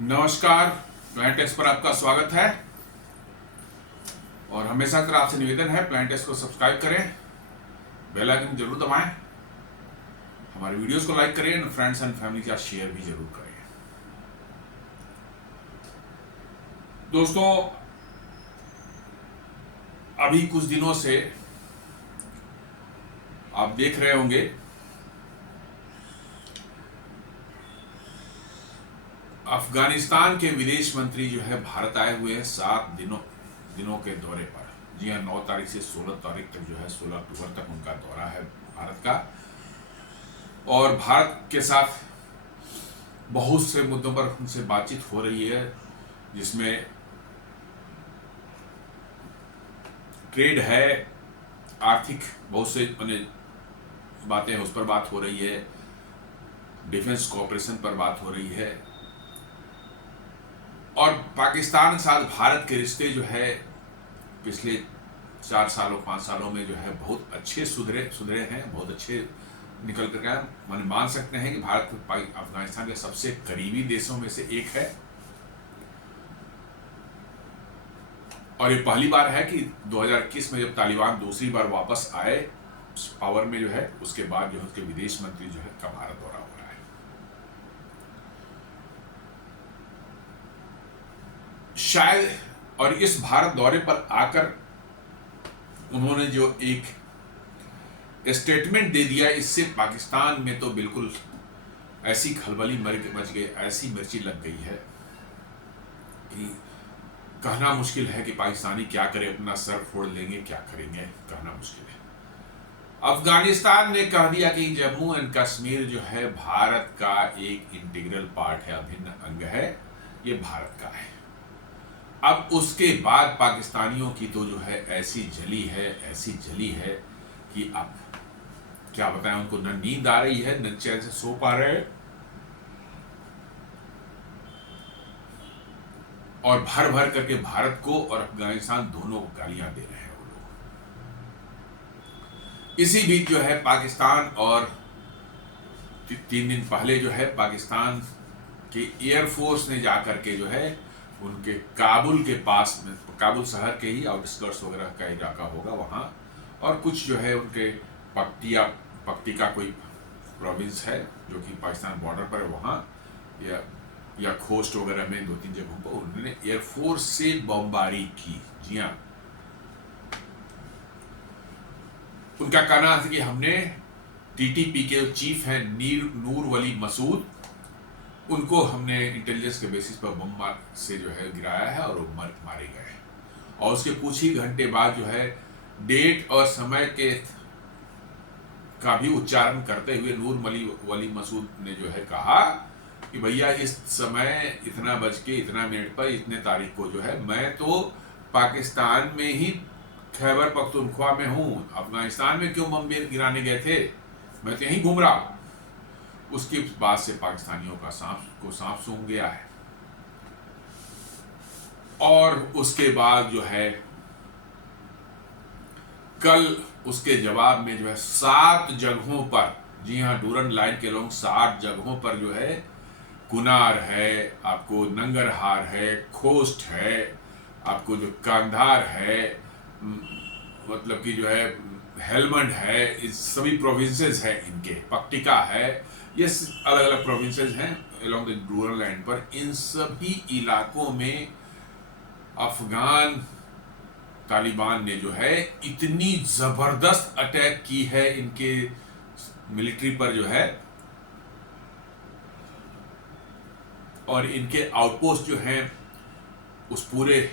नमस्कार। Plan test पर आपका स्वागत है और हमेशा की तरह आपसे निवेदन है, प्लान टेस्ट को सब्सक्राइब करें, बेल आइकन जरूर दबाएं, हमारे वीडियोस को लाइक करें, फ्रेंड्स एंड फैमिली के साथ शेयर भी जरूर करें। दोस्तों, अभी कुछ दिनों से आप देख रहे होंगे अफगानिस्तान के विदेश मंत्री जो है भारत आए हुए हैं 7 दिनों के दौरे पर। जी हाँ, 9 तारीख से 16 तारीख तक जो है 16 अक्टूबर तक उनका दौरा है भारत का। और भारत के साथ बहुत से मुद्दों पर उनसे बातचीत हो रही है, जिसमें ट्रेड है, आर्थिक बहुत से बातें उस पर बात हो रही है, डिफेंस कोऑपरेशन पर बात हो रही है। और पाकिस्तान के साथ भारत के रिश्ते जो है पिछले 4 सालों 5 सालों में जो है बहुत अच्छे सुधरे हैं, बहुत अच्छे निकल कर गए। मान सकते हैं कि भारत अफगानिस्तान के सबसे करीबी देशों में से एक है। और ये पहली बार है कि 2021 में जब तालिबान दूसरी बार वापस आए पावर में जो है, उसके बाद जो है उसके विदेश मंत्री जो है का भारत दौरा हो रहा है। शायद और इस भारत दौरे पर आकर उन्होंने जो एक स्टेटमेंट दे दिया, इससे पाकिस्तान में तो बिल्कुल ऐसी खलबली मच गई, ऐसी मिर्ची लग गई है कि कहना मुश्किल है कि पाकिस्तानी क्या करे, अपना सर फोड़ लेंगे, क्या करेंगे, कहना मुश्किल है। अफगानिस्तान ने कह दिया कि जम्मू एंड कश्मीर जो है भारत का एक इंटीग्रल पार्ट है, अभिन्न अंग है, ये भारत का है। अब उसके बाद पाकिस्तानियों की तो जो है ऐसी जली है कि अब क्या बताएं, उनको न नींद आ रही है, न चैन से सो पा रहे हैं। और भर भर करके भारत को और अफगानिस्तान दोनों को गालियां दे रहे हैं वो लोग। इसी बीच जो है पाकिस्तान और 3 दिन पहले जो है पाकिस्तान के एयरफोर्स ने जाकर के जो है उनके काबुल के पास में, काबुल शहर के ही आउटस्कर्ट्स वगैरह का इलाका होगा वहाँ, और कुछ जो है उनके पक्तिका कोई प्रोविंस है जो कि पाकिस्तान बॉर्डर पर है, वहाँ या खोस्ट वगैरह में 2-3 जगहों पर उन्होंने एयरफोर्स से बमबारी की। जी हाँ, उनका कहना था कि हमने टीटीपी के चीफ हैं नूर वली मसूद, उनको हमने इंटेलिजेंस के बेसिस पर बम से जो है गिराया है और वो मारे गए। और उसके कुछ ही घंटे बाद जो है डेट और समय के का भी उच्चारण करते हुए नूर वली मसूद ने जो है कहा कि भैया इस समय इतना बज के इतना मिनट पर इतने तारीख को जो है मैं तो पाकिस्तान में ही खैबर पख्तूनख्वा में हूँ, अफगानिस्तान में क्यों बम गिराने गए थे, मैं तो यहीं घूम रहा हूँ। उसके बाद से पाकिस्तानियों का सांप सूंघ गया है। और उसके बाद जो है कल उसके जवाब में जो है 7 जगहों पर, जी हाँ, डूरन लाइन के लोग 7 जगहों पर जो है कुनार है, आपको नंगरहार है, खोस्ट है, आपको जो कांधार है, मतलब कि जो है हेलमंड है, इस सभी प्रोविंसेस है, इनके पक्टिका है, ये अलग अलग प्रोविंसेस हैं अलोंग द रूरल लाइन पर। इन सभी इलाकों में अफगान तालिबान ने जो है इतनी जबरदस्त अटैक की है इनके मिलिट्री पर जो है, और इनके आउटपोस्ट जो हैं उस पूरे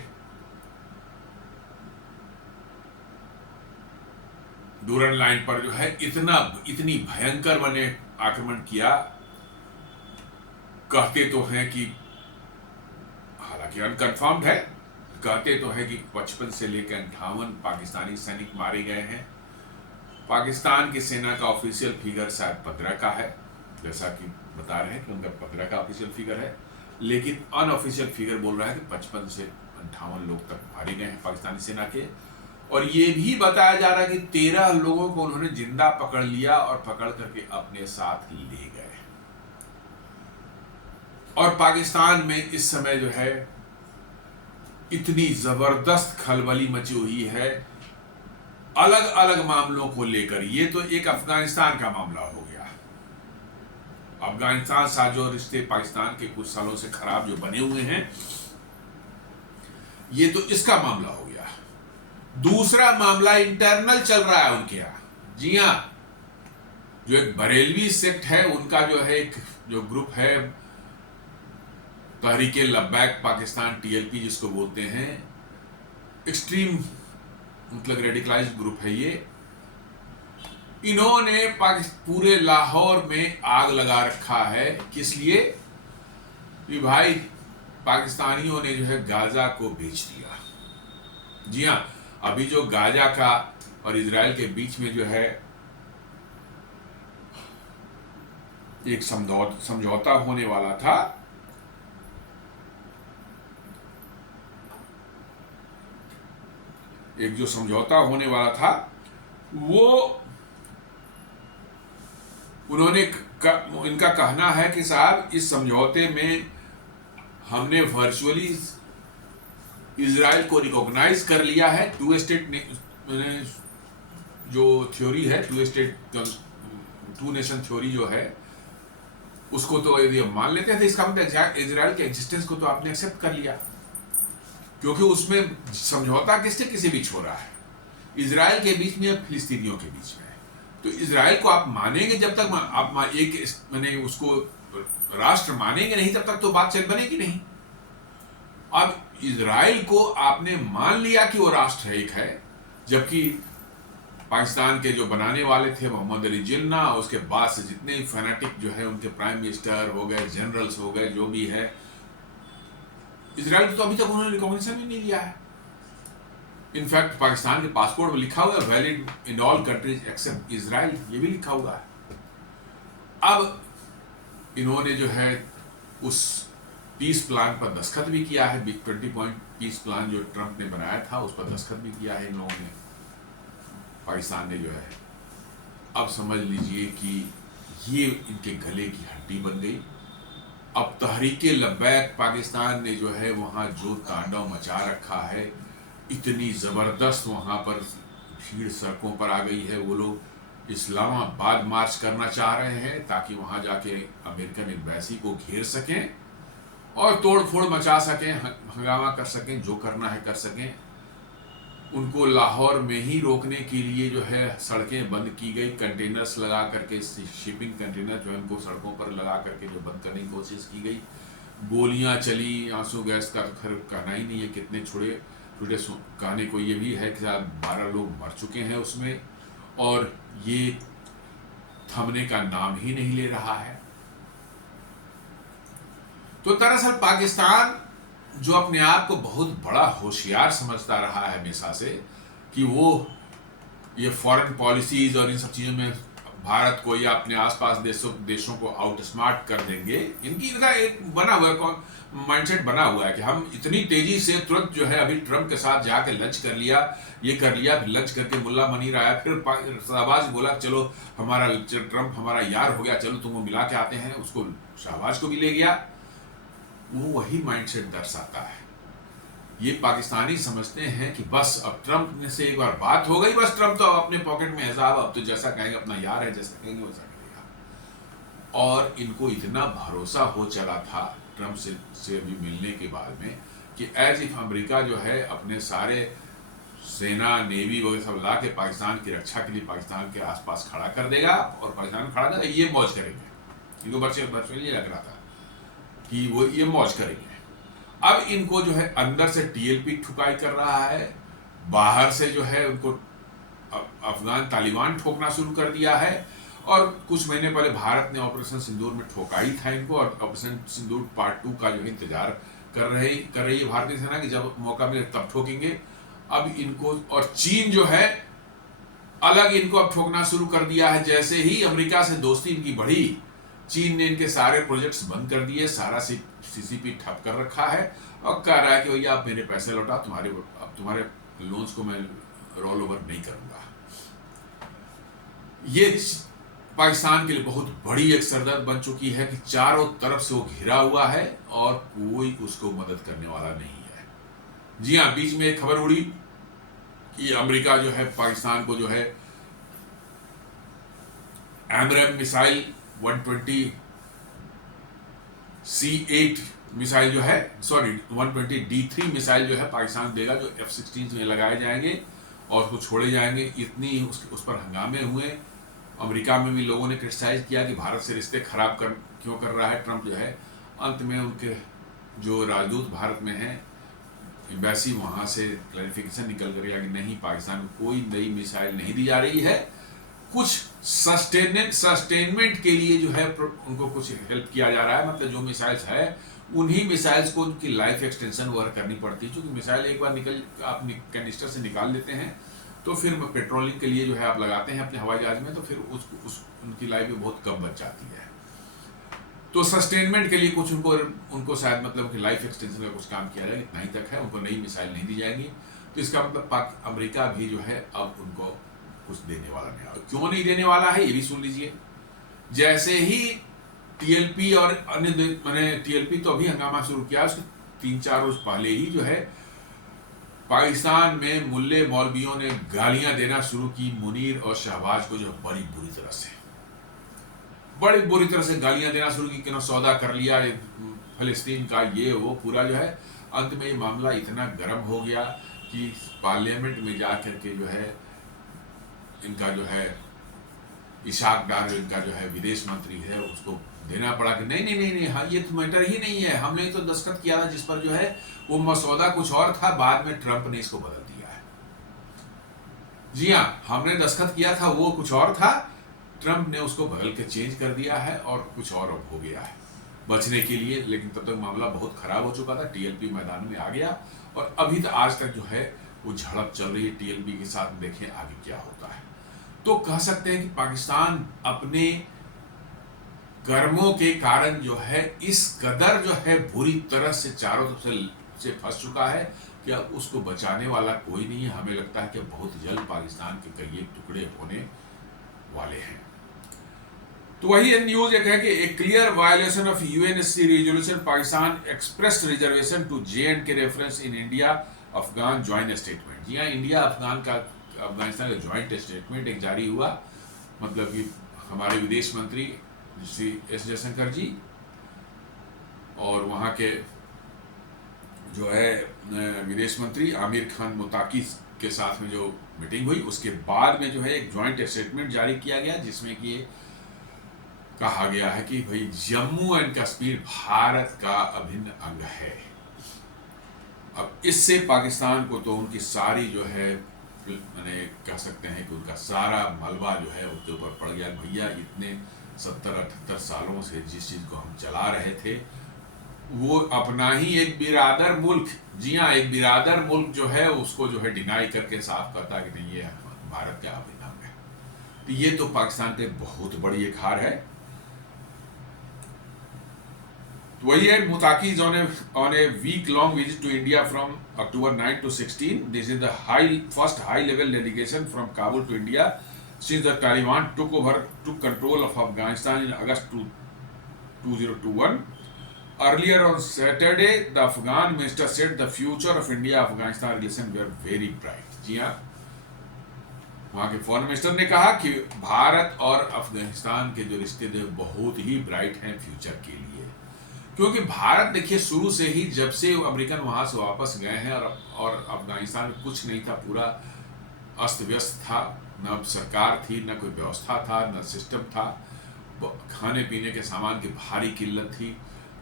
डूरन लाइन पर जो है इतनी भयंकर मैंने आक्रमण किया। कहते तो हैं कि, हालांकि अनकन्फर्म्ड है, कहते तो हैं कि 55 से लेकर 58 पाकिस्तानी सैनिक मारे गए हैं। पाकिस्तान की सेना का ऑफिशियल फिगर शायद 15 का है, जैसा कि बता रहे हैं कि उनका 15 का ऑफिशियल फिगर है, लेकिन अनऑफिशियल फिगर बोल रहा है कि 55 से 58 लोग तक मारे गए हैं पाकिस्तानी सेना के। और ये भी बताया जा रहा है कि 13 लोगों को उन्होंने जिंदा पकड़ लिया और पकड़ करके अपने साथ ले गए। और पाकिस्तान में इस समय जो है इतनी जबरदस्त खलबली मची हुई है अलग अलग मामलों को लेकर। ये तो एक अफगानिस्तान का मामला हो गया, अफगानिस्तान साथ जो रिश्ते पाकिस्तान के कुछ सालों से खराब जो बने हुए हैं, ये तो इसका मामला हो गया। दूसरा मामला इंटरनल चल रहा है उनके यहां। जी हां, जो एक बरेलवी सेक्ट है उनका जो है एक जो ग्रुप है तहरीके लब्बैक पाकिस्तान, टीएलपी जिसको बोलते हैं, एक्सट्रीम मतलब रेडिकलाइज्ड ग्रुप है ये। इन्होंने पूरे लाहौर में आग लगा रखा है। किस लिए? कि भाई पाकिस्तानियों ने जो है गाजा को बेच दिया। जी हां, अभी जो गाजा का और इजराइल के बीच में जो है एक समझौता होने वाला था, एक जो समझौता होने वाला था वो उन्होंने इनका कहना है कि साहब इस समझौते में हमने वर्चुअली इजराइल को रिकॉग्नाइज कर लिया है। टू स्टेट जो थ्योरी है, टू नेशन थ्योरी जो है उसको तो यदि हम मान लेते हैं तो इसका मतलब इजराइल के एग्जिस्टेंस को तो आपने एक्सेप्ट कर लिया, क्योंकि उसमें समझौता किसके बीच हो रहा है? इजराइल के बीच में या फिलिस्तीनियों के बीच में। तो इजराइल को आप मानेंगे जब तक आप एक मैंने उसको राष्ट्र मानेंगे नहीं तब तक तो बात चल बनेगी नहीं। अब इजराइल को आपने मान लिया कि वो राष्ट्र एक है, जबकि पाकिस्तान के जो बनाने वाले थे मोहम्मद अली जिन्ना, उसके बाद से जितने भी फैनेटिक जो है उनके प्राइम मिनिस्टर हो गए, जनरल्स हो गए, जो भी है, इजराइल को तो अभी तक उन्होंने रिकॉग्निशन भी नहीं दिया है। इनफैक्ट पाकिस्तान के पासपोर्ट में लिखा हुआ है valid in all countries except Israel, ये भी लिखा हुआ है। अब इन्होंने जो है उस पीस प्लान पर दस्तखत भी किया है, 20 पॉइंट पीस प्लान जो ट्रंप ने बनाया था उस पर दस्तखत भी किया है इन लोगों ने, पाकिस्तान ने जो है। अब समझ लीजिए कि ये इनके गले की हड्डी बन गई। अब तहरीके लब्बैक पाकिस्तान ने जो है वहाँ जो तांडव मचा रखा है, इतनी ज़बरदस्त वहाँ पर भीड़ सड़कों पर आ गई है। वो लोग इस्लामाबाद मार्च करना चाह रहे हैं ताकि वहाँ जाके अमेरिकन एम्बेसी को घेर सकें और तोड़ फोड़ मचा सकें, हंगामा कर सकें, जो करना है कर सकें। उनको लाहौर में ही रोकने के लिए जो है सड़कें बंद की गई, कंटेनर्स लगा करके, शिपिंग कंटेनर जो है उनको सड़कों पर लगा करके जो बंद करने की कोशिश की गई। गोलियां चली, आंसू गैस का कहना ही नहीं है कितने छोटे कहने को ये भी है कि 12 लोग मर चुके हैं उसमें, और ये थमने का नाम ही नहीं ले रहा है। तो दरअसल पाकिस्तान जो अपने आप को बहुत बड़ा होशियार समझता रहा है हमेशा से कि वो ये फॉरेन पॉलिसीज और इन सब चीज़ों में भारत को या अपने आसपास देशों को आउट स्मार्ट कर देंगे, इनका एक बना हुआ माइंडसेट बना हुआ है कि हम इतनी तेजी से तुरंत जो है अभी ट्रंप के साथ जाके लंच कर लिया, ये कर लिया, फिर लंच करके मुल्ला मनीर आया, फिर शहबाज बोला चलो हमारा ट्रंप हमारा यार हो गया, चलो तुमको मिला के आते हैं, उसको शहबाज को भी ले गया। वो वही माइंडसेट दर्शाता है। ये पाकिस्तानी समझते हैं कि बस अब ट्रंप से एक बार बात हो गई, बस ट्रंप तो अपने पॉकेट में है साहब, अब तो जैसा कहेंगे अपना यार है, जैसा कहेंगे वैसा करेगा। और इनको इतना भरोसा हो चला था ट्रंप से अभी मिलने के बाद में कि एज इफ अमेरिका जो है अपने सारे सेना नेवी वगैरह सब ला के पाकिस्तान की रक्षा के लिए पाकिस्तान के आसपास खड़ा कर देगा, और पाकिस्तान खड़ा कर ये मौज करेंगे। इनको वर्चुअली लग रहा था कि वो ये मौज करेंगे। अब इनको जो है अंदर से टीएलपी ठुकाई कर रहा है, बाहर से जो है उनको अफगान तालिबान ठोकना शुरू कर दिया है। और कुछ महीने पहले भारत ने ऑपरेशन सिंदूर में ठोका ही था इनको, और ऑपरेशन सिंदूर पार्ट 2 का जो है इंतजार कर रही है भारतीय सेना की, जब मौका मिले तब ठोकेंगे। अब इनको और चीन जो है अलग इनको अब ठोकना शुरू कर दिया है। जैसे ही अमेरिका से दोस्ती इनकी बढ़ी, चीन ने इनके सारे प्रोजेक्ट्स बंद कर दिए, सारा सीसीपी ठप कर रखा है, और कह रहा है कि भैया आप मेरे पैसे लौटा, तुम्हारे लोन्स को मैं रोल ओवर नहीं करूंगा। ये पाकिस्तान के लिए बहुत बड़ी एक सरदर्द बन चुकी है कि चारों तरफ से वो घिरा हुआ है और कोई उसको मदद करने वाला नहीं है। जी हाँ, बीच में एक खबर उड़ी कि अमेरिका जो है पाकिस्तान को जो है एमरैम मिसाइल 120C8 मिसाइल जो है 120D3 मिसाइल जो है पाकिस्तान देगा, जो F-16 में लगाए जाएंगे और उसको छोड़े जाएंगे। इतनी उस पर हंगामे हुए। अमेरिका में भी लोगों ने क्रिटिसाइज किया कि भारत से रिश्ते खराब क्यों कर रहा है ट्रंप जो है। अंत में उनके जो राजदूत भारत में हैं, एम्बेसी, वहाँ से क्लैरिफिकेशन निकल कर गया कि नहीं, पाकिस्तान को कोई नई मिसाइल नहीं दी जा रही है। कुछ सस्टेनमेंट के लिए जो है उनको कुछ हेल्प किया जा रहा है, मतलब जो मिसाइल्स है उन्हीं मिसाइल्स को उनकी लाइफ एक्सटेंशन वर्क करनी पड़ती है। क्योंकि मिसाइल एक बार आप कैनिस्टर से निकाल लेते हैं तो फिर पेट्रोलिंग के लिए जो है आप लगाते हैं अपने हवाई जहाज में, तो फिर उनकी लाइफ भी बहुत कम बच जाती है। तो सस्टेनमेंट के लिए कुछ उनको शायद मतलब कि लाइफ एक्सटेंशन का कुछ काम किया जाए, इतना ही तक है। उनको नई मिसाइल नहीं दी जाएंगी। तो इसका मतलब अमेरिका भी जो है अब उनको कुछ देने वाला नहीं। क्यों नहीं देने वाला है ये भी सुन लीजिए। जैसे ही टीएलपी और अन्य टीएलपी तो अभी हंगामा शुरू किया, उसके 3-4 रोज पहले ही जो है पाकिस्तान में मुल्ले मौलवियों ने गालियां देना शुरू की मुनीर और शहबाज को, जो बड़ी बुरी तरह से गालियां देना शुरू की कि सौदा कर लिया फलस्तीन का, ये वो पूरा जो है। अंत में ये मामला इतना गर्म हो गया कि पार्लियामेंट में जाकर के जो है इनका जो है इशाक डार, इनका जो है विदेश मंत्री है, उसको देना पड़ा कि नहीं, हाँ ये तो मैटर ही नहीं है, हमने तो दस्तखत किया था जिस पर जो है वो मसौदा कुछ और था, बाद में ट्रंप ने इसको बदल दिया है। जी हाँ, हमने दस्तखत किया था वो कुछ और था, ट्रंप ने उसको बदल के चेंज कर दिया है और कुछ और अब हो गया है बचने के लिए। लेकिन तब तक मामला बहुत खराब हो चुका था, टीएलपी मैदान में आ गया और अभी तक आज तक जो है वो झड़प चल रही है टीएलपी के साथ। देखें आगे क्या होता है। तो कह सकते हैं कि पाकिस्तान अपने कर्मों के कारण जो है इस कदर जो है बुरी तरह से चारों तरफ से फंस चुका है कि अब उसको बचाने वाला कोई नहीं है। हमें लगता है कि बहुत जल्द पाकिस्तान के कई टुकड़े होने वाले हैं। तो वही न्यूज एक है कि a clear violation of UNSC resolution, Pakistan express reservation to J&K reference in India Afghan joint statement. जी हाँ, इंडिया अफगानिस्तान का ज्वाइंट स्टेटमेंट एक जारी हुआ। मतलब कि हमारे विदेश मंत्री श्री एस जयशंकर जी और वहाँ के जो है विदेश मंत्री आमिर खान मुताकी के साथ में जो मीटिंग हुई, उसके बाद में जो है एक ज्वाइंट स्टेटमेंट जारी किया गया जिसमें कि कहा गया है कि भाई जम्मू एंड कश्मीर भारत का अभिन्न अंग है। अब इससे पाकिस्तान को तो उनकी सारी जो है मैंने कह सकते हैं कि उनका सारा मलबा जो है उसके ऊपर पड़ गया। भैया इतने 70-78 सालों से जिस चीज़ को हम चला रहे थे वो अपना ही एक बिरादर मुल्क, जी हाँ एक बिरादर मुल्क जो है उसको जो है डिनाई करके साफ करता कि नहीं ये भारत का अभिन्न अंग है। तो ये तो पाकिस्तान के बहुत बड़ी एक हार है। वही है Muttaqi on a week-long visit to India from October 9 to 16. This is the first high-level delegation from Kabul to India since the Taliban took control of Afghanistan in August 2021. Earlier on Saturday, the Afghan minister said the future of India-Afghanistan relations were very bright. जी हाँ, वहाँ के foreign minister ने कहा कि भारत और अफगानिस्तान के जो रिश्ते थे बहुत ही ब्राइट हैं फ्यूचर के लिए। क्योंकि भारत देखिए शुरू से ही जब से अमेरिकन वहाँ से वापस गए हैं और अफगानिस्तान में कुछ नहीं था, पूरा अस्त व्यस्त था, न सरकार थी, न कोई व्यवस्था था, न सिस्टम था, खाने पीने के सामान की भारी किल्लत थी।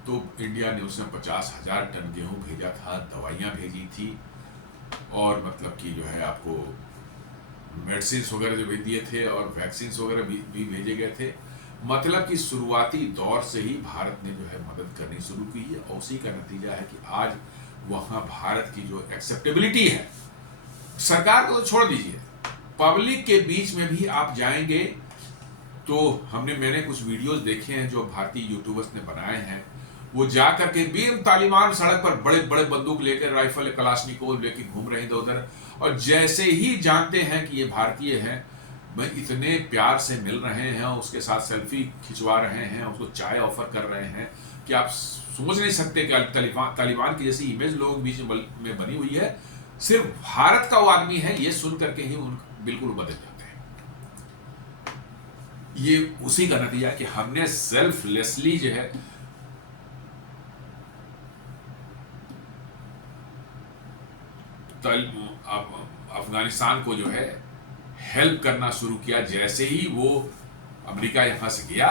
तो इंडिया ने उसमें 50,000 टन गेहूँ भेजा था, दवाइयाँ भेजी थी और मतलब कि जो है आपको मेडिसिन वगैरह जो भेज दिए थे और वैक्सीन वगैरह भी भेजे गए थे। मतलब कि शुरुआती दौर से ही भारत ने जो है मदद करनी शुरू की है और उसी का नतीजा है कि आज वहाँ भारत की जो एक्सेप्टेबिलिटी है, सरकार को तो छोड़ दीजिए, पब्लिक के बीच में भी आप जाएंगे तो मैंने कुछ वीडियोस देखे हैं जो भारतीय यूट्यूबर्स ने बनाए हैं, वो जा करके भी तालिबान सड़क पर बड़े बड़े बंदूक लेकर, राइफल कलाशनिकोव लेकर घूम रहे हैं इधर उधर, और जैसे ही जानते हैं कि ये भारतीय हैं भाई इतने प्यार से मिल रहे हैं, उसके साथ सेल्फी खिंचवा रहे हैं, उसको चाय ऑफर कर रहे हैं कि आप सोच नहीं सकते कि तालिबान की जैसी इमेज लोगों के बीच में बनी हुई है। सिर्फ भारत का वो आदमी है, ये सुन करके ही उन बिल्कुल बदल जाते हैं। ये उसी का नतीजा है कि हमने सेल्फलेसली जो है अफगानिस्तान को जो है हेल्प करना शुरू किया। जैसे ही वो अमेरिका यहां से गया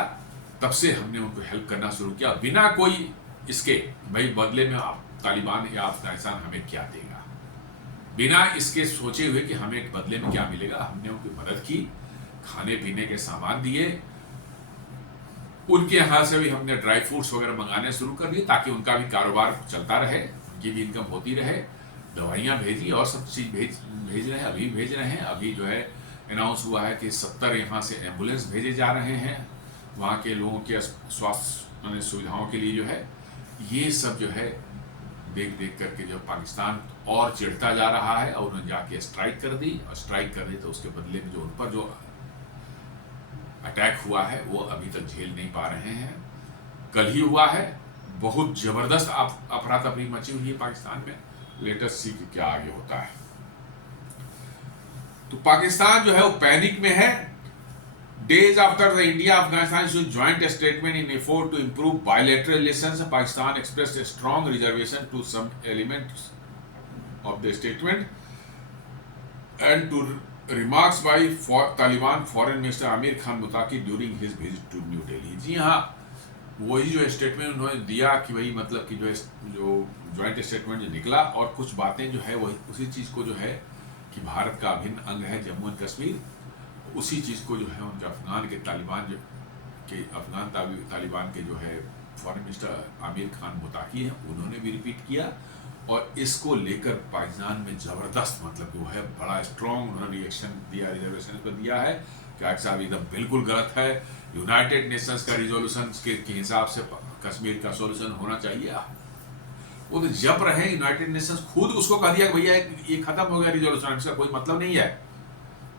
तब से हमने उनको हेल्प करना शुरू किया, बिना कोई इसके भाई बदले में आप तालिबान या अफगानिस्तान हमें क्या देगा, बिना इसके सोचे हुए कि हमें बदले में क्या मिलेगा। हमने उनकी मदद की, खाने पीने के सामान दिए, उनके यहाँ से भी हमने ड्राई फ्रूट्स वगैरह मंगाने शुरू कर दिए ताकि उनका भी कारोबार चलता रहे, उनकी भी इनकम होती रहे। दवाइयाँ भेजी और सब चीज़ भेज रहे हैं, अभी भेज रहे हैं। अभी जो है अनाउंस हुआ है कि 70 यहाँ से एम्बुलेंस भेजे जा रहे हैं वहाँ के लोगों के स्वास्थ्य सुविधाओं के लिए। जो है ये सब जो है देख देख करके जो पाकिस्तान और चिढ़ता जा रहा है, और उन्होंने जाके स्ट्राइक कर दी। और स्ट्राइक कर दी तो उसके बदले में जो उन पर जो अटैक हुआ है वो अभी तक झेल नहीं पा रहे हैं। कल ही हुआ है, बहुत जबरदस्त अफरा तफरी मची हुई है पाकिस्तान में। लेटेस्ट सी कि क्या आगे होता है। तो पाकिस्तान जो है वो पैनिक में है। Days after the India Afghanistan issue joint statement in effort to improve bilateral relations, Pakistan expressed a strong reservation to some elements of the statement and two remarks by Taliban foreign minister Amir Khan Muttaqi during his visit to New Delhi. जी हाँ, वही जो statement उन्होंने दिया कि भाई मतलब कि जो ज्वाइंट स्टेटमेंट जो निकला, और कुछ बातें जो है वही उसी चीज़ को जो है कि भारत का अभिन्न अंग है जम्मू एंड कश्मीर, उसी चीज़ को जो है उनके अफगान तालिबान के जो है फॉरेन मिनिस्टर आमिर खान मुताकी हैं, उन्होंने भी रिपीट किया। और इसको लेकर पाकिस्तान में ज़बरदस्त मतलब जो है बड़ा स्ट्रॉन्ग उन्होंने रिएक्शन दिया, रिजर्वेशन पर दिया है कि साहब एकदम बिल्कुल गलत है। यूनाइटेड नेशंस का रिजोल्यूशन के हिसाब से कश्मीर का सॉल्यूशन होना चाहिए। वो तो जब रहे यूनाइटेड नेशंस खुद उसको कह दिया कि भैया ये खत्म हो गया रिजोल्यूशन, इसका कोई मतलब नहीं है।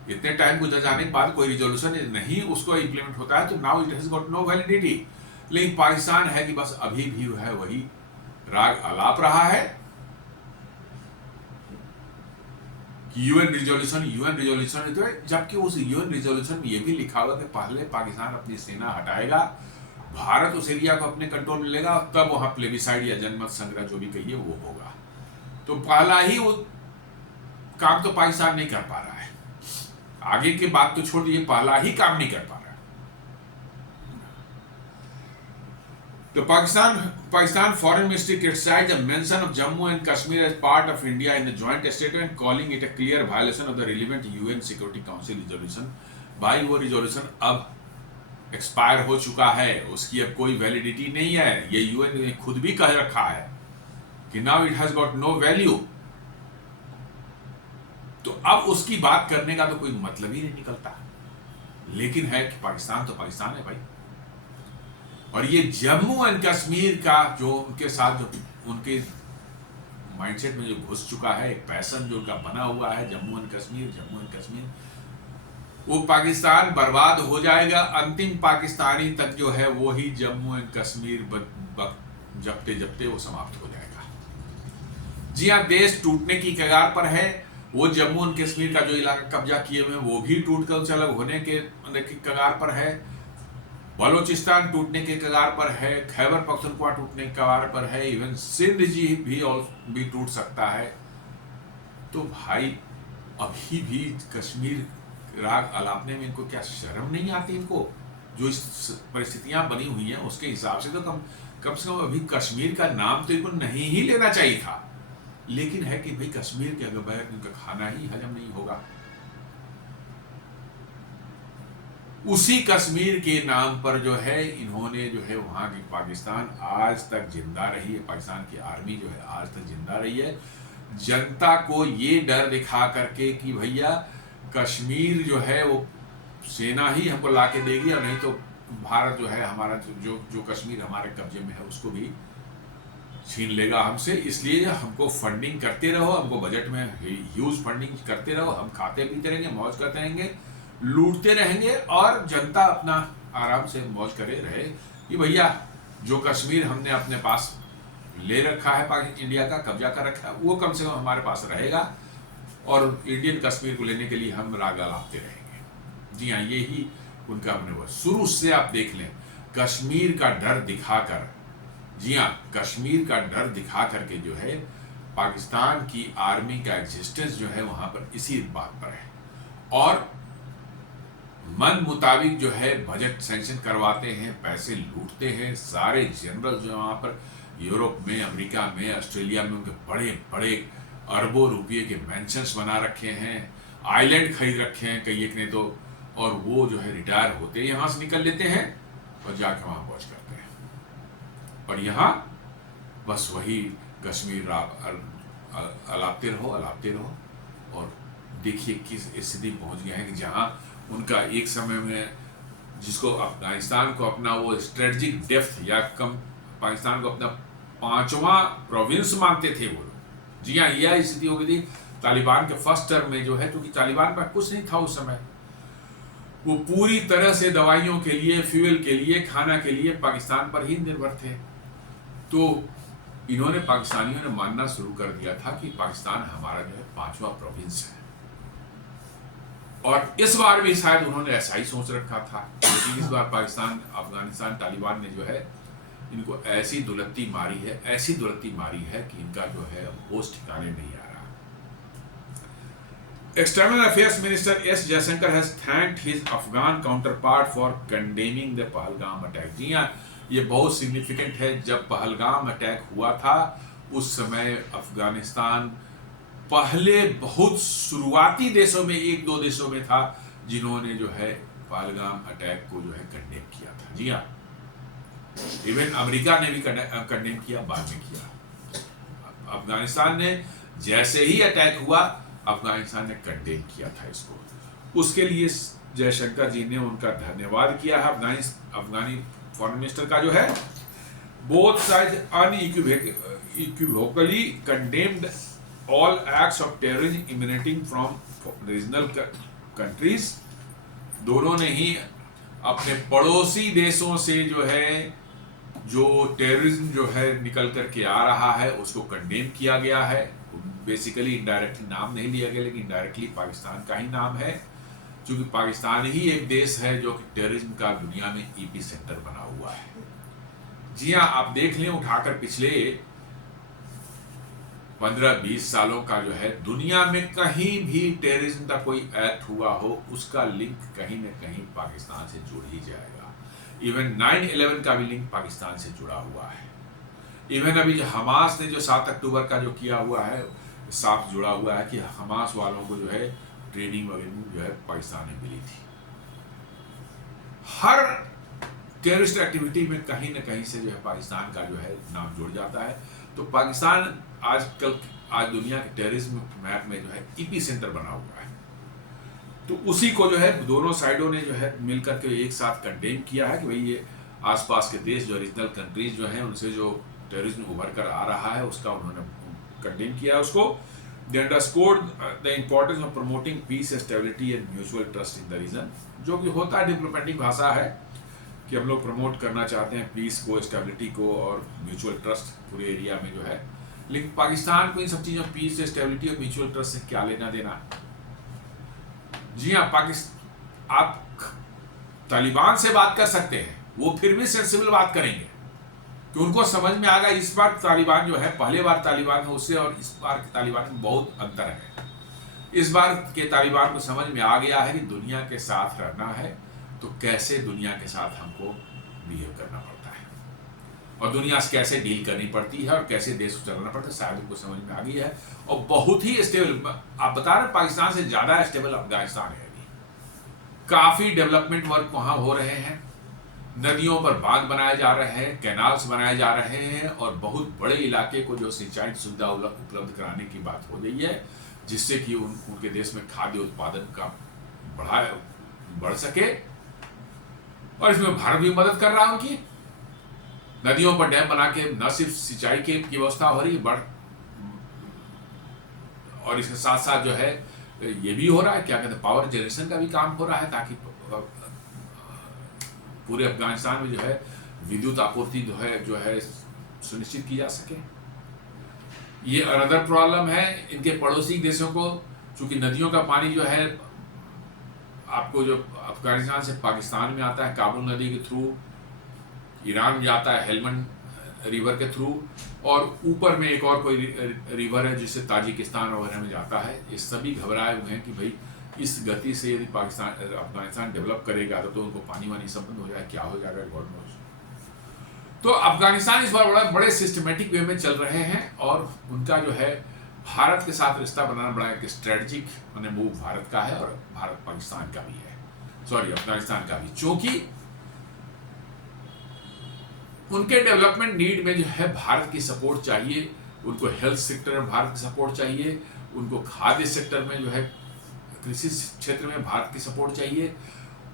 इतने टाइम गुजर जाने के बाद कोई रिजोल्यूशन नहीं उसको इम्प्लीमेंट होता है तो now it has got no validity. लेकिन पाकिस्तान है कि बस अभी भी है वही राग अलाप रहा है कि यूएन रिजोल्यूशन, जबकि उस यूएन रिजोल्यूशन में ये भी लिखा हुआ कि पहले पाकिस्तान अपनी सेना हटाएगा, भारत उस एरिया को अपने कंट्रोल में लेगा, तब वहां प्लेबिसाइड या जनमत संग्रह जो भी कहिए वो होगा। तो पहला ही वो काम तो पाकिस्तान नहीं कर पा रहा है, आगे की बात तो छोड़ दीजिए, पहला ही काम नहीं कर पा रहा है। तो Pakistan foreign ministry criticised the mention of Jammu and Kashmir as part of India in the joint statement, calling it a clear violation of the relevant UN security council resolution. भाई वो रिजोल्यूशन अब एक्सपायर हो चुका है, उसकी अब कोई वैलिडिटी नहीं है। ये यूएन ने खुद भी कह रखा है कि now it has got no value. तो अब उसकी बात करने का तो कोई मतलब ही नहीं निकलता। लेकिन है कि पाकिस्तान तो पाकिस्तान है भाई, और ये जम्मू एंड कश्मीर का जो उनके साथ जो उनके माइंडसेट में जो घुस चुका है, एक पैशन जो उनका बना हुआ है जम्मू एंड कश्मीर, वो पाकिस्तान बर्बाद हो जाएगा। अंतिम पाकिस्तानी तक जो है वो ही जम्मू एंड कश्मीर जपते जपते वो समाप्त हो जाएगा। जी हाँ, देश टूटने की कगार पर है। वो जम्मू एंड कश्मीर का जो इलाका कब्जा किए हुए हैं वो भी टूट कर अलग होने के कगार पर है। बलोचिस्तान टूटने के कगार पर है, खैबर पख्तूनख्वा टूटने के कगार पर है, इवन सिंध जी भी टूट सकता है। तो भाई अभी भी कश्मीर राग अलापने में इनको क्या शर्म नहीं आती? इनको जो इस परिस्थितियां बनी हुई हैं उसके हिसाब से तो कम से कम अभी कश्मीर का नाम तो इनको नहीं ही लेना चाहिए था। लेकिन है कि भाई कश्मीर के बगैर इनका खाना ही हजम नहीं होगा। उसी कश्मीर के नाम पर जो है इन्होंने जो है वहां की पाकिस्तान आज तक जिंदा रही है, पाकिस्तान की आर्मी जो है आज तक जिंदा रही है, जनता को ये डर दिखा करके कि भैया कश्मीर जो है वो सेना ही हमको ला के देगी, और नहीं तो भारत जो है हमारा जो कश्मीर हमारे कब्जे में है उसको भी छीन लेगा हमसे। इसलिए हमको फंडिंग करते रहो, हमको बजट में ह्यूज फंडिंग करते रहो, हम खाते पीते रहेंगे, मौज करते रहेंगे, लूटते रहेंगे और जनता अपना आराम से मौज करे रहे कि भैया जो कश्मीर हमने अपने पास ले रखा है, पाकिस्तान इंडिया का कब्जा कर रखा है, वो कम से कम हमारे पास रहेगा और इंडियन कश्मीर को लेने के लिए हम राग अलापते रहेंगे। जी हाँ, ये ही उनका अपने वो शुरू से आप देख लें, कश्मीर का डर दिखाकर, जी हाँ, कश्मीर का डर दिखा करके जो है पाकिस्तान की आर्मी का एग्जिस्टेंस जो है वहां पर इसी बात पर है। और मन मुताबिक जो है बजट सैंक्शन करवाते हैं, पैसे लूटते हैं। सारे जनरल जो वहां पर यूरोप में, अमेरिका में, ऑस्ट्रेलिया में, उनके बड़े बड़े अरबों रुपये के मैंशंस बना रखे हैं, आइलैंड खरीद रखे हैं कई एक ने तो, और वो जो है रिटायर होते ही यहाँ से निकल लेते हैं और जाके वहाँ मौज करते हैं। और यहाँ बस वही कश्मीर अलापते रहो और देखिए किस स्थिति पहुँच गया है कि जहाँ उनका एक समय में, जिसको अफगानिस्तान को अपना वो स्ट्रेटजिक डेप्थ या कम, पाकिस्तान को अपना 5वां प्रोविंस मानते थे वो लोग। जी हाँ, यह स्थिति हो गई थी तालिबान के फर्स्ट टर्म में जो है, क्योंकि तालिबान पर कुछ नहीं था उस समय, वो पूरी तरह से दवाइयों के लिए, फ्यूल के लिए, खाना के लिए पाकिस्तान पर ही निर्भर थे। तो इन्होंने, पाकिस्तानियों ने मानना शुरू कर दिया था कि पाकिस्तान हमारा जो है 5वां प्रोविंस है। और इस बार भी शायद उन्होंने ऐसा ही सोच रखा था, लेकिन इस बार पाकिस्तान, अफगानिस्तान, तालिबान ने जो है इनको ऐसी दुलत्ती मारी है कि इनका जो है होश ठिकाने नहीं आ रहा। External affairs minister S Jaishankar has thanked his Afghan counterpart for condemning the Pahalgam attack. जी हाँ, ये बहुत सिग्निफिकेंट है। जब पहलगाम अटैक हुआ था उस समय अफगानिस्तान पहले बहुत शुरुआती देशों में, 1-2 देशों में था जिन्होंने जो है पहलगाम अटैक को जो है कंडेम किया था। जी हाँ, इवन अमेरिका ने भी कंडेम किया, बाद में किया। अफगानिस्तान ने जैसे ही अटैक हुआ, अफगानिस्तान ने कंडेम किया था इसको। उसके लिए जयशंकर जी ने उनका धन्यवाद किया है। अफगानी फॉरेन मिनिस्टर का जो है, both sides unequivocally condemned all acts of terrorism emanating from regional countries। दोनों ने ही अपने पड़ोसी देशों से जो है, जो टेररिज्म जो है निकल करके आ रहा है, उसको कंडेम किया गया है। बेसिकली इनडायरेक्टली नाम नहीं लिया गया, लेकिन डायरेक्टली पाकिस्तान का ही नाम है, क्योंकि पाकिस्तान ही एक देश है जो कि टेररिज्म का दुनिया में ईपी सेंटर बना हुआ है। जी हाँ, आप देख लें उठाकर पिछले 15-20 सालों का जो है, दुनिया में कहीं भी टेररिज्म का कोई एक्ट हुआ हो, उसका लिंक कहीं न कहीं पाकिस्तान से जुड़ ही जाएगा। इवन 9/11 का भी लिंक पाकिस्तान से जुड़ा हुआ है। इवन अभी जो हमास ने जो 7 अक्टूबर का जो किया हुआ है, साफ जुड़ा हुआ है कि हमास वालों को जो है ट्रेनिंग वगैरह जो है पाकिस्तान में मिली थी। हर टेररिस्ट एक्टिविटी में कहीं न कहीं से जो है पाकिस्तान का जो है नाम जुड़ जाता है। तो पाकिस्तान आज दुनिया के टेररिज्म मैप में जो है ईपी सेंटर बना हुआ है। तो उसी को जो है दोनों साइडों ने जो है मिलकर के एक साथ कंडेम किया है कि भाई ये आसपास के देश, जो रीजनल कंट्रीज जो हैं, उनसे जो टेररिज्म उभर कर आ रहा है, उसका उन्होंने कंडेम किया है उसको। They underscored the importance of promoting peace, stability and mutual trust in the region, जो कि होता है डिप्लोमेटिक भाषा है कि हम लोग प्रमोट करना चाहते हैं पीस को, स्टेबिलिटी को और म्यूचुअल ट्रस्ट पूरे एरिया में जो है। लेकिन पाकिस्तान को इन सब चीज़ों, पीस, स्टेबिलिटी और म्यूचुअल ट्रस्ट से क्या लेना देना। जी हाँ, आप तालिबान से बात कर सकते हैं, वो फिर भी सेंसिबल बात करेंगे कि उनको समझ में आ गया इस बार तालिबान जो है, पहले बार तालिबान है उससे और इस बार के तालिबान में बहुत अंतर है। इस बार के तालिबान को समझ में आ गया है कि दुनिया के साथ रहना है तो कैसे दुनिया के साथ हमको बिहेव करना पड़ता है और दुनिया से कैसे डील करनी पड़ती है और कैसे देश को चलाना पड़ता है, शायद उनको समझ में आ गई है। और बहुत ही स्टेबल, आप बता रहे पाकिस्तान से ज़्यादा स्टेबल अफगानिस्तान है अभी। काफ़ी डेवलपमेंट वर्क वहाँ हो रहे हैं, नदियों पर बांध बनाए जा रहे हैं, कैनाल्स बनाए जा रहे हैं और बहुत बड़े इलाके को जो सिंचाई सुविधा उपलब्ध कराने की बात हो रही है, जिससे कि उनके देश में खाद्य उत्पादन का बढ़ सके। और इसमें भारत भी मदद कर रहा है उनकी। नदियों पर डैम बना के न सिर्फ सिंचाई की व्यवस्था हो रही है, और इसके साथ साथ जो है ये भी हो रहा है, क्या कहते हैं, पावर जनरेशन का भी काम हो रहा है, ताकि पूरे अफगानिस्तान में जो है विद्युत आपूर्ति जो है सुनिश्चित की जा सके। ये अनदर प्रॉब्लम है इनके पड़ोसी देशों को, चूंकि नदियों का पानी जो है आपको जो अफगानिस्तान से पाकिस्तान में आता है काबुल नदी के थ्रू, ईरान जाता है हेलमंड रिवर के थ्रू, और ऊपर में एक और कोई रिवर है जिससे ताजिकिस्तान वगैरह में जाता है। ये सभी घबराए हुए हैं कि भाई इस गति से यदि अफगानिस्तान डेवलप करेगा तो उनको पानी वानी सब बंद हो जाए, क्या हो जाएगा गॉड नोज। तो अफगानिस्तान इस बार बड़े सिस्टमेटिक वे में चल रहे हैं, और उनका जो है भारत के साथ रिश्ता बनाना बड़ा एक स्ट्रेटजिक मूव भारत का है, और भारत पाकिस्तान का भी है, सॉरी अफगानिस्तान का भी, क्योंकि उनके डेवलपमेंट नीड में जो है भारत की सपोर्ट चाहिए, उनको हेल्थ सेक्टर में भारत की सपोर्ट चाहिए, उनको खाद्य सेक्टर में जो है कृषि क्षेत्र में भारत की सपोर्ट चाहिए,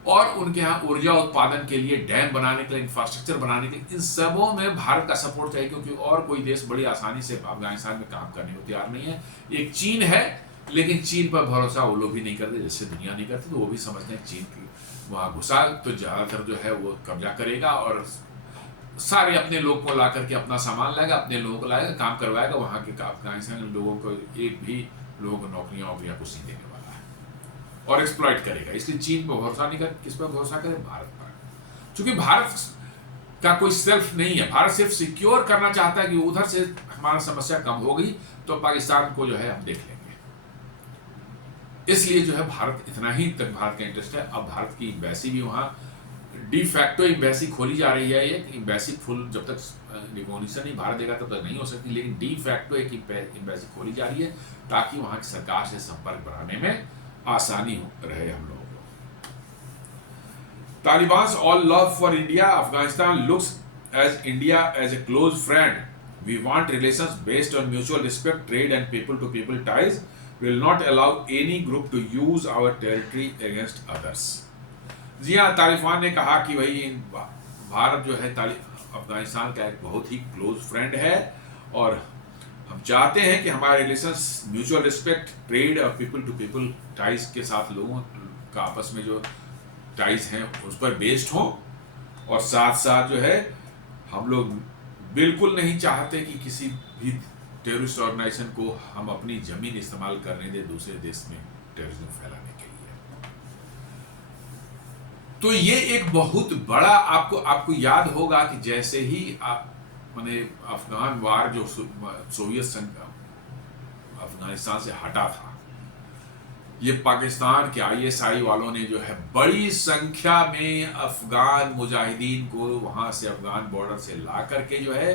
और उनके यहाँ ऊर्जा उत्पादन के लिए डैम बनाने के लिए, इंफ्रास्ट्रक्चर बनाने के लिए, इन सबों में भारत का सपोर्ट चाहिए, क्योंकि और कोई देश बड़ी आसानी से अफगानिस्तान में काम करने को तैयार नहीं है। एक चीन है, लेकिन चीन पर भरोसा वो लोग भी नहीं करते, जैसे दुनिया नहीं करती, तो वो भी समझते हैं चीन की वहाँ घुसा तो ज़्यादातर जो है वो कब्जा करेगा, और सारे अपने लोग को ला करके अपना सामान लाएगा, अपने लोगों को लाएगा, काम करवाएगा, वहाँ के अफगानिस्तान के लोगों को एक भी लोगों को नौकरियाँ कुछ नहीं देने वाला है, और एक्सप्लॉइट करेगा। इसलिए चीन पर भरोसा नहीं कर, किस पर भरोसा करे, भारत पर, क्योंकि भारत का कोई सेल्फ नहीं है। भारत सिर्फ सिक्योर करना चाहता है कि उधर से हमारा समस्या कम हो गई तो पाकिस्तान को जो है हम देख लेंगे। इसलिए जो है भारत इतना ही तक भारत का इंटरेस्ट है। अब भारत की एम्बेसी भी वहाँ डी फैक्टो एम्बेसी खोली जा रही है। एक एम्बेसी फुल जब तक रिकॉग्निशन नहीं भारत देगा तब तक नहीं हो सकती, लेकिन डी फैक्टो एक एम्बेसी खोली जा रही है ताकि वहाँ की सरकार से संपर्क बढ़ाने में आसानी रहे हम लोगों को। Talibans all love for India, Afghanistan looks as India as a close friend, we want relations based on mutual respect, trade and people to people ties, will not allow any group to use our territory against others। जी हाँ, तालिबान ने कहा कि भाई भारत जो है अफगानिस्तान का एक बहुत ही क्लोज फ्रेंड है, और हम चाहते हैं कि हमारे रिलेशंस म्यूचुअल रिस्पेक्ट, ट्रेड और पीपल टू पीपल टाइज के साथ लोगों का आपस में जो टाइज हैं उस पर बेस्ड हो, और साथ साथ जो है हम लोग बिल्कुल नहीं चाहते कि किसी भी टेररिस्ट ऑर्गेनाइजेशन को हम अपनी जमीन इस्तेमाल करने दे दूसरे देश में टेररिज्म फैलाने के लिए। तो ये एक बहुत बड़ा आपको याद होगा कि जैसे ही अफगान वार जो सोवियत संघ अफगानिस्तान से हटा था, ये पाकिस्तान के ISI वालों ने जो है बड़ी संख्या में अफगान मुजाहिदीन को वहां से अफगान बॉर्डर से ला करके जो है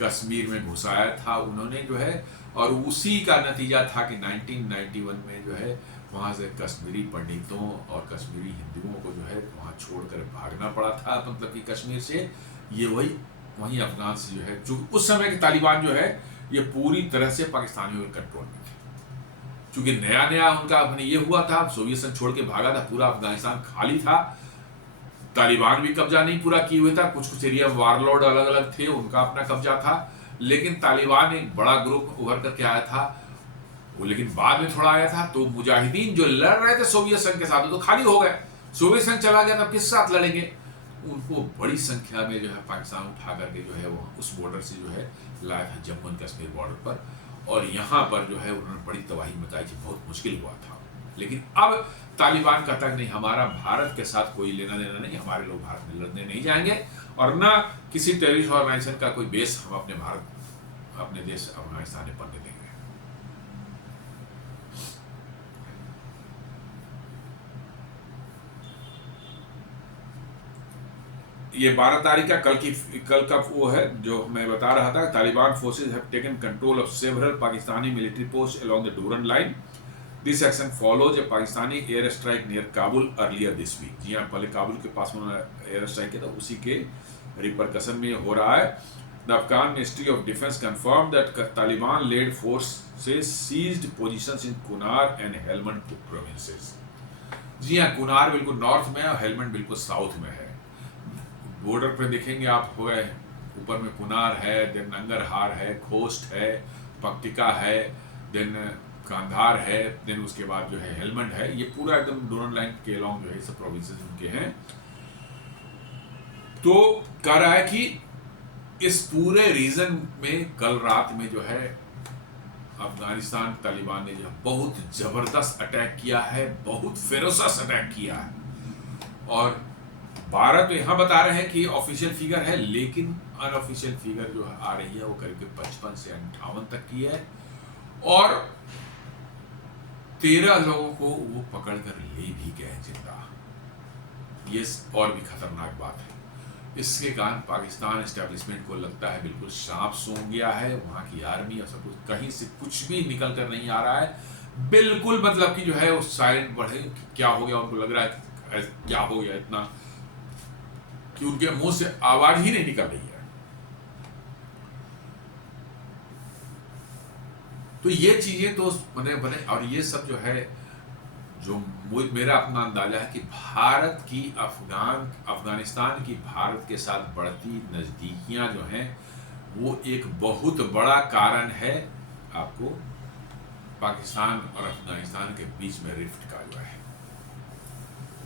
कश्मीर में घुसाया था उन्होंने जो है, और उसी का नतीजा था कि 1991 में जो है वहाँ से कश्मीरी पंडितों और कश्मीरी हिंदुओं को जो है वहाँ छोड़कर भागना पड़ा था, मतलब कि कश्मीर से। ये वही अफगान से जो है, जो उस समय के तालिबान जो है ये पूरी तरह से पाकिस्तानियों के कंट्रोल में थे, क्योंकि नया उनका ये हुआ था, सोवियत संघ छोड़ के भागा था, पूरा अफगानिस्तान खाली था, तालिबान भी कब्जा नहीं पूरा किए हुए था, कुछ एरिया वारलॉर्ड अलग अलग थे, उनका अपना कब्जा था, लेकिन तालिबान एक बड़ा ग्रुप उभर करके आया था वो, लेकिन बाद में थोड़ा आया था। तो मुजाहिदीन जो लड़ रहे थे सोवियत संघ के साथ तो खाली हो गए, सोवियत संघ चला गया तब किस साथ लड़ेंगे, उनको बड़ी संख्या में जो है पाकिस्तान उठा करके जो है वो उस बॉर्डर से जो है लाया था जम्मू एंड कश्मीर बॉर्डर पर, और यहाँ पर जो है उन्होंने बड़ी तबाही मचाई थी, बहुत मुश्किल हुआ था। लेकिन अब तालिबान कहता है नहीं, हमारा भारत के साथ कोई लेना देना नहीं, हमारे लोग भारत में लड़ने नहीं जाएंगे, और ना किसी टेररिस्ट ऑर्गेनाइजेशन का कोई बेस हम अपने देश अफगानिस्तान में बनने देंगे। ये 12 तारीख का कल का वो है जो मैं बता रहा था। Taliban forces have taken control of several Pakistani military post along the Durand line. This action follows a Pakistani air strike near Kabul earlier this week. जी हाँ, पहले काबुल के पास उन्होंने एयर स्ट्राइक किया था, उसी के रिपरकशन में हो रहा है। The Afghan ministry of defence confirm that Taliban led forces seized positions in Kunar and Helmand provinces. जी हाँ, कुनार बिल्कुल नॉर्थ में है और हेलमंड बिल्कुल साउथ में है। बॉर्डर पे देखेंगे आप, हो गए ऊपर में कुनार है, देन नंगरहार है, खोस्ट है, पक्तिका है, देन कांधार है, देन उसके बाद जो है हेलमंड है, ये पूरा एकदम डोनल लाइन के अलॉन्ग जो है सब प्रोविंसेस उनके हैं। तो कह रहा है कि इस पूरे रीजन में कल रात में जो है अफगानिस्तान तालिबान ने जो बहुत जबरदस्त अटैक किया है, बहुत फेरोसस अटैक किया है। और भारत यहाँ बता रहे हैं कि ऑफिशियल फिगर है, लेकिन अनऑफिशियल फिगर जो आ रही है वो करीब 55 से 58 तक की है, और 13 लोगों को वो पकड़ कर ले भी गए जिंदा। ये और भी खतरनाक बात है। इसके कारण पाकिस्तान एस्टेब्लिशमेंट को लगता है बिल्कुल सांप सूंघ गया है, वहां की आर्मी और सब कुछ कहीं से कुछ भी निकल कर नहीं आ रहा है, बिल्कुल मतलब कि जो है वो साइलेंट बढ़े। क्या हो गया, उनको लग रहा है कि क्या हो गया इतना कि उनके मुंह से आवाज ही नहीं निकल रही है। तो ये चीजें तो बने और ये सब जो है, जो मेरा अपना अंदाजा है कि भारत की अफगानिस्तान की भारत के साथ बढ़ती नजदीकियां जो हैं वो एक बहुत बड़ा कारण है आपको पाकिस्तान और अफगानिस्तान के बीच में रिफ्ट का जो है।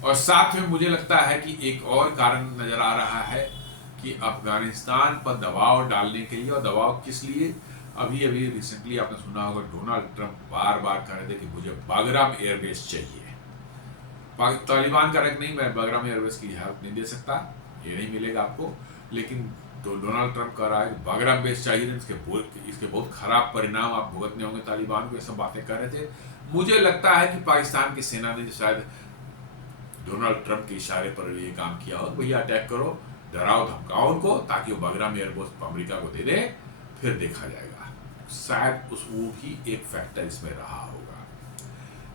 और साथ में मुझे लगता है कि एक और कारण नजर आ रहा है कि अफगानिस्तान पर दबाव डालने के लिए, और दबाव किस लिए, अभी अभी रिसेंटली आपने सुना होगा डोनाल्ड ट्रंप बार बार कह रहे थे कि मुझे बागराम एयरबेस चाहिए। तालिबान का रैंक नहीं, मैं बागराम एयरबेस की हेल्प नहीं दे सकता, ये नहीं मिलेगा आपको, लेकिन तो डोनाल्ड ट्रंप कह रहा है कि बागराम बेस चाहिए, इसके बहुत खराब परिणाम आप भुगतने होंगे तालिबान को, ये सब बातें कर रहे थे। मुझे लगता है कि पाकिस्तान की सेना ने शायद डोनाल्ड ट्रंप के इशारे पर ये काम किया हो, भैया अटैक करो, डराओ धमकाओ उनको, ताकि वो बागराम एयरबेस अमेरिका को दे दे, फिर देखा जाएगा। शायद वो भी एक फैक्टर इसमें रहा होगा।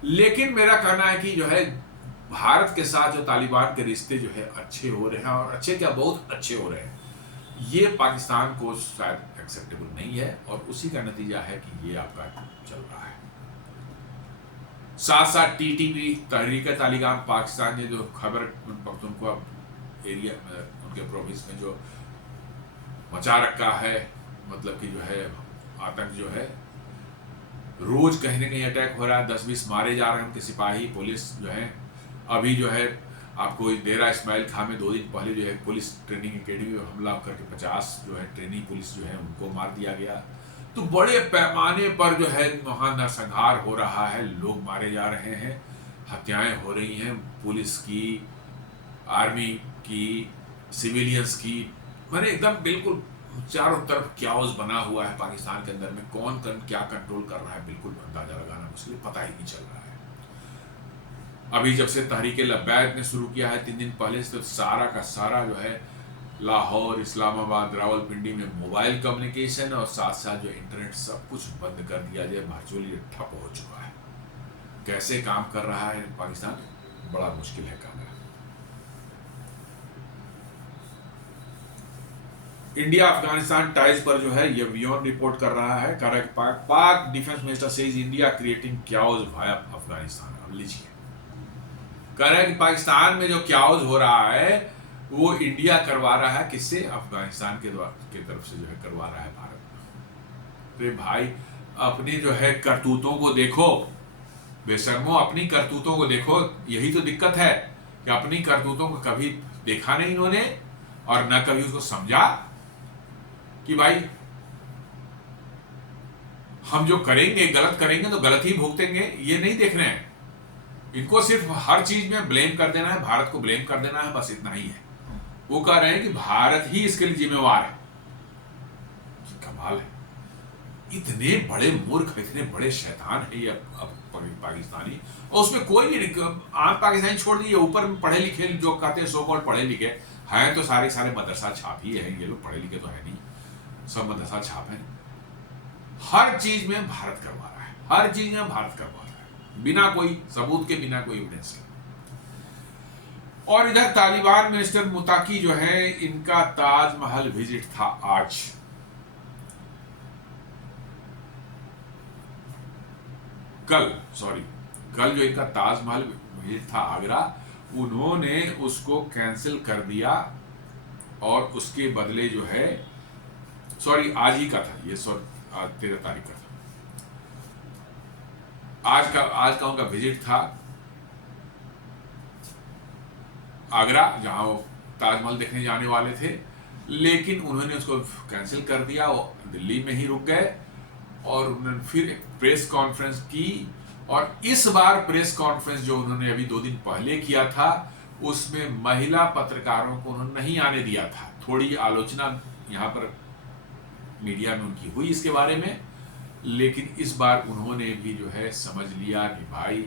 लेकिन मेरा कहना है कि जो है भारत के साथ जो तालिबान के रिश्ते जो है अच्छे हो रहे हैं, और अच्छे क्या बहुत अच्छे हो रहे हैं, ये पाकिस्तान को शायद एक्सेप्टेबल नहीं है, और उसी का नतीजा है कि ये आपका चल रहा है। साथ साथ टीटीपी तहरीक तालिबान पाकिस्तान ने जो खैबर पख्तूनख्वा एरिया उनके प्रोविंस में जो मचा रखा है, मतलब कि जो है आतंक जो है, रोज कहीं ना कहीं अटैक हो रहा है, 10-20 मारे जा रहे हैं उनके सिपाही पुलिस जो है। अभी जो है आपको डेरा इस्माइल खां में 2 दिन पहले जो है पुलिस ट्रेनिंग एकेडमी में हमला करके 50 जो है ट्रेनिंग पुलिस जो है उनको मार दिया गया। तो बड़े पैमाने पर जो है वहाँ नरसंहार हो रहा है, लोग मारे जा रहे हैं, हत्याएं हो रही हैं, पुलिस की, आर्मी की, सिविलियंस की, मैंने एकदम बिल्कुल चारों तरफ क्याओस बना हुआ है पाकिस्तान के अंदर में। कौन क्या कंट्रोल कर रहा है बिल्कुल अंदाजा लगाना मुश्किल, पता ही नहीं चल रहा है। अभी जब से तहरीक लब्बैक ने शुरू किया है 3 दिन पहले से, तो सारा का सारा जो है लाहौर, इस्लामाबाद, रावलपिंडी में मोबाइल कम्युनिकेशन और साथ साथ जो इंटरनेट सब कुछ बंद कर दिया जाए, वर्चुअली ठप हो चुका है। कैसे काम कर रहा है पाकिस्तान, बड़ा मुश्किल है काम। इंडिया अफगानिस्तान टाइज पर जो है ये वियोन रिपोर्ट कर रहा है, कह रहा है कि Pak defence minister says India creating chaos via Afghanistan. अब लीजिए, कह रहा है कि पाकिस्तान में जो क्याओस हो रहा है वो इंडिया करवा रहा है, किससे, अफगानिस्तान के तरफ से जो है करवा रहा है भारत। तो भाई अपनी जो है करतूतों को देखो, बेशर्मो अपनी करतूतों को देखो। यही तो दिक्कत है कि अपनी करतूतों को कभी देखा नहीं इन्होंने, और न कभी उसको समझा कि भाई हम जो करेंगे, गलत करेंगे तो गलत ही भुगतेंगे, ये नहीं देख रहे हैं। इनको सिर्फ हर चीज में ब्लेम कर देना है, भारत को ब्लेम कर देना है, बस इतना ही है। वो कह रहे हैं कि भारत ही इसके लिए जिम्मेवार है। कमाल है, इतने बड़े मूर्ख, इतने बड़े शैतान है ये पाकिस्तानी। और उसमें कोई नहीं, आम पाकिस्तानी छोड़ दिए, ऊपर में पढ़े लिखे जो कहते हैं, सो कॉल्ड पढ़े लिखे हैं, तो सारे मदरसा छाप ही है, ये लोग पढ़े लिखे तो है नहीं, सब मदरसा छाप है। हर चीज में भारत करवा रहा है, हर चीज में भारत करवा रहा है, बिना कोई सबूत के, बिना कोई एविडेंस के। और इधर तालिबान मिनिस्टर मुताकी जो है, इनका ताजमहल विजिट था आज। कल जो इनका ताजमहल विजिट था आगरा, उन्होंने उसको कैंसिल कर दिया, और उसके बदले जो है आज ही का था ये, 13 तारीख का था। आज का उनका विजिट था आगरा, जहां वो ताजमहल देखने जाने वाले थे, लेकिन उन्होंने उसको कैंसिल कर दिया। वो दिल्ली में ही रुक गए और उन्होंने फिर एक प्रेस कॉन्फ्रेंस की, और इस बार प्रेस कॉन्फ्रेंस जो उन्होंने अभी 2 दिन पहले किया था, उसमें महिला पत्रकारों को उन्होंने नहीं आने दिया था। थोड़ी आलोचना यहाँ पर मीडिया में उनकी हुई इसके बारे में, लेकिन इस बार उन्होंने भी जो है समझ लिया कि भाई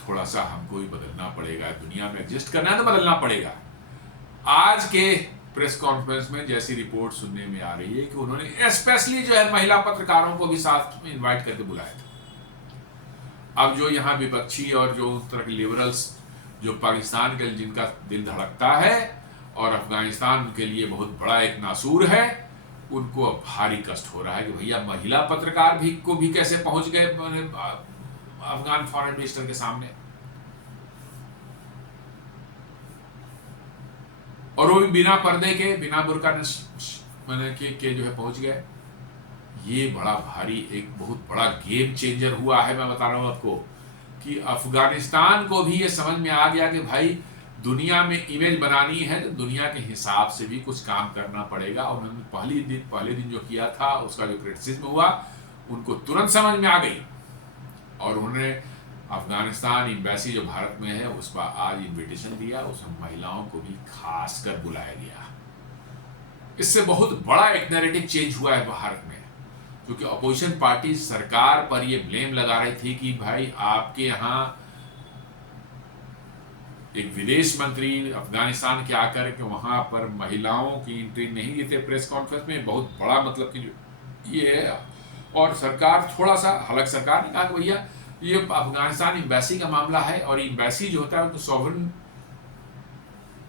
थोड़ा सा हमको भी बदलना पड़ेगा, दुनिया में एडजस्ट करना है तो बदलना पड़ेगा। आज के प्रेस कॉन्फ्रेंस में जैसी रिपोर्ट सुनने में आ रही है कि उन्होंने स्पेशली जो है महिला पत्रकारों को भी साथ में इनवाइट करके बुलाया था। अब जो यहाँ विपक्षी और जो उस तरह के लिबरल्स जो पाकिस्तान के जिनका दिल धड़कता है और अफगानिस्तान के लिए बहुत बड़ा एक नासूर है, उनको अब भारी कष्ट हो रहा है कि भैया महिला पत्रकार भी कैसे पहुंच गए अफगान फॉरेन मिनिस्टर के सामने, और वो भी बिना पर्दे के, बिना बुर्का के जो है पहुंच गए। ये बड़ा भारी एक बहुत बड़ा गेम चेंजर हुआ है। मैं बता रहा हूं आपको कि अफगानिस्तान को भी ये समझ में आ गया कि भाई दुनिया में इमेज बनानी है तो दुनिया के हिसाब से भी कुछ काम करना पड़ेगा। और उन्होंने पहले दिन जो किया था, उसका जो क्रिटिसिज्म हुआ, उनको तुरंत समझ में आ गई, और उन्होंने अफगानिस्तान एम्बेसी जो भारत में है उस पर आज इनविटेशन दिया, उसमें महिलाओं को भी खास कर बुलाया गया। इससे बहुत बड़ा एक नैरेटिव चेंज हुआ है भारत में, क्योंकि अपोजिशन पार्टी सरकार पर ये ब्लेम लगा रही थी कि भाई आपके यहाँ एक विदेश मंत्री अफगानिस्तान के आकर के वहां पर महिलाओं की एंट्री नहीं देते प्रेस कॉन्फ्रेंस में, बहुत बड़ा मतलब कि ये है। और सरकार थोड़ा सा, हालांकि सरकार ने कहा कि भैया ये अफगानिस्तान एम्बेसी का मामला है, और एम्बेसी जो होता है उनको सॉवरेन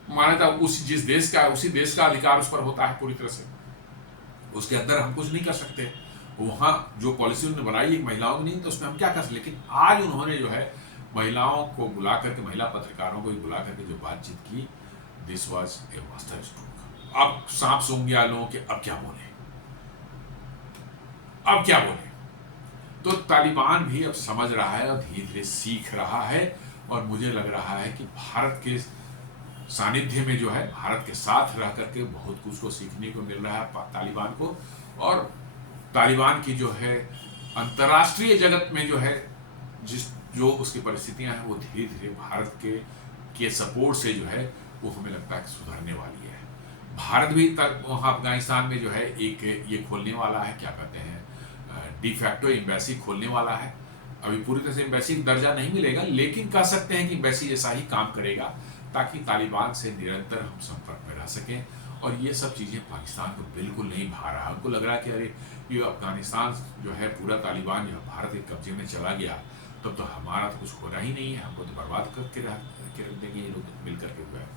माना था, जिस देश का उसी देश का अधिकार उस पर होता है पूरी तरह से, उसके अंदर हम कुछ नहीं कर सकते। वहां जो पॉलिसी उन्होंने बनाई एक महिलाओं की नहीं, तो उसमें हम क्या कर सकते। लेकिन आज उन्होंने जो है महिलाओं को बुला करके, महिला पत्रकारों को भी बुला करके जो बातचीत की, this was a master stroke. अब सांप सूंघ गया लोगों के, अब क्या बोले, अब क्या बोले। तो तालिबान भी अब समझ रहा है और धीरे धीरे सीख रहा है, और मुझे लग रहा है कि भारत के सानिध्य में जो है, भारत के साथ रह करके बहुत कुछ को सीखने को मिल रहा है तालिबान को। और तालिबान की जो है अंतर्राष्ट्रीय जगत में जो है जो उसकी परिस्थितियां हैं, वो धीरे धीरे भारत के सपोर्ट से जो है वो हमें लगता है सुधरने वाली है। भारत भी तक वहाँ अफगानिस्तान में जो है एक ये खोलने वाला है, क्या कहते हैं, डिफैक्टो एम्बेसी खोलने वाला है। अभी पूरी तरह से एम्बेसी का दर्जा नहीं मिलेगा, लेकिन कह सकते हैं कि एम्बेसी जैसा ही काम करेगा, ताकि तालिबान से निरंतर हम संपर्क में रह सकें। और ये सब चीज़ें पाकिस्तान को बिल्कुल नहीं भा रहा। उनको लग रहा है कि अरे ये अफगानिस्तान जो है पूरा तालिबान जो भारत के कब्जे में चला गया, तब तो हमारा तो कुछ होना ही नहीं है, हमको तो बर्बाद करके रख देंगे ये लोग मिल करके हुआ है।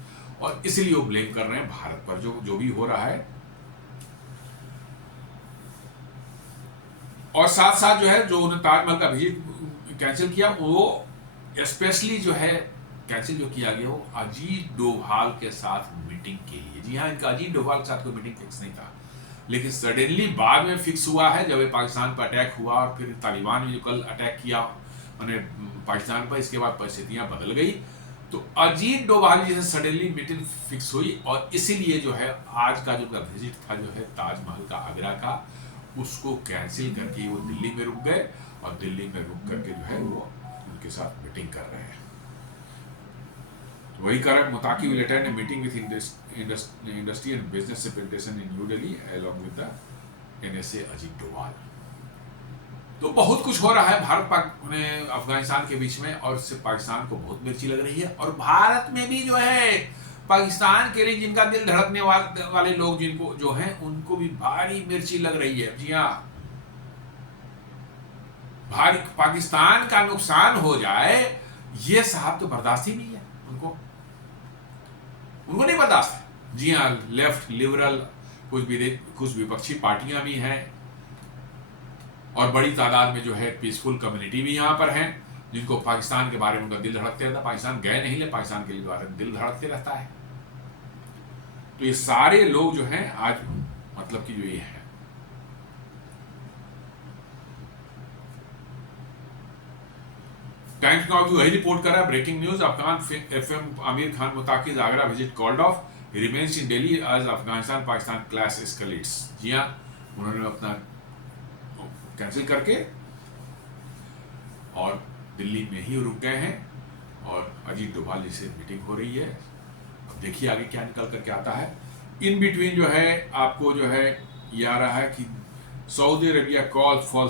और इसलिए वो ब्लेम कर रहे हैं भारत पर जो भी हो रहा है। और साथ साथ जो है जो उन्होंने ताजमहल का विजिट कैंसिल किया, वो स्पेशली जो है कैंसिल जो किया गया वो अजीत डोभाल के साथ मीटिंग के लिए। जी हाँ, इनका अजीत डोभाल के साथ कोई मीटिंग फिक्स नहीं था, लेकिन सडनली बाद में फिक्स हुआ है जब पाकिस्तान पर अटैक हुआ, और फिर तालिबान ने जो कल अटैक किया मैंने पाकिस्तान पर, इसके बाद परिस्थितियां बदल गई। तो अजीत डोभाल जी से सडनली मीटिंग फिक्स हुई, और इसीलिए जो है आज का जो विजिट था जो है ताजमहल का, आगरा का, उसको कैंसिल करके वो दिल्ली में रुक गए, और दिल्ली में रुक करके जो है वो उनके साथ मीटिंग कर रहे हैं। तो वही कारण मुताकिब लेटर ने meeting with industry and business representation in new Delhi along with the NSA Ajit Doval. तो बहुत कुछ हो रहा है भारत में अफगानिस्तान के बीच में, और इससे पाकिस्तान को बहुत मिर्ची लग रही है। और भारत में भी जो है पाकिस्तान के लिए जिनका दिल धड़कने वाले लोग जिनको जो हैं, उनको भी भारी मिर्ची लग रही है। जी हाँ, भारी पाकिस्तान का नुकसान हो जाए, ये साहब तो बर्दाश्त ही नहीं है उनको नहीं बर्दाश्त है। जी हाँ, लेफ्ट लिबरल कुछ विपक्षी पार्टियां भी हैं, और बड़ी तादाद में जो है पीसफुल कम्युनिटी भी यहाँ पर हैं, जिनको पाकिस्तान के बारे में उनका दिल धड़कते रहता है। पाकिस्तान गए नहीं, ले पाकिस्तान के बारे में दिल धड़कते रहता है। तो ये सारे लोग जो हैं आज मतलब कि जो ये है, टाइम्स नाउ भी वही रिपोर्ट कर रहा है, breaking news, Afghan FM Amir Khan Muttaqi's Agra visit called off, remains in Delhi as Afghanistan Pakistan clash escalates. जी हाँ, उन्होंने अपना कैंसिल करके और दिल्ली में ही रुक गए हैं और अजीत डोभाल जी से मीटिंग हो रही है। अब देखिए आगे क्या निकल करके आता है। इन बिटवीन जो है आपको जो है ये आ रहा है कि सऊदी अरबिया कॉल फॉर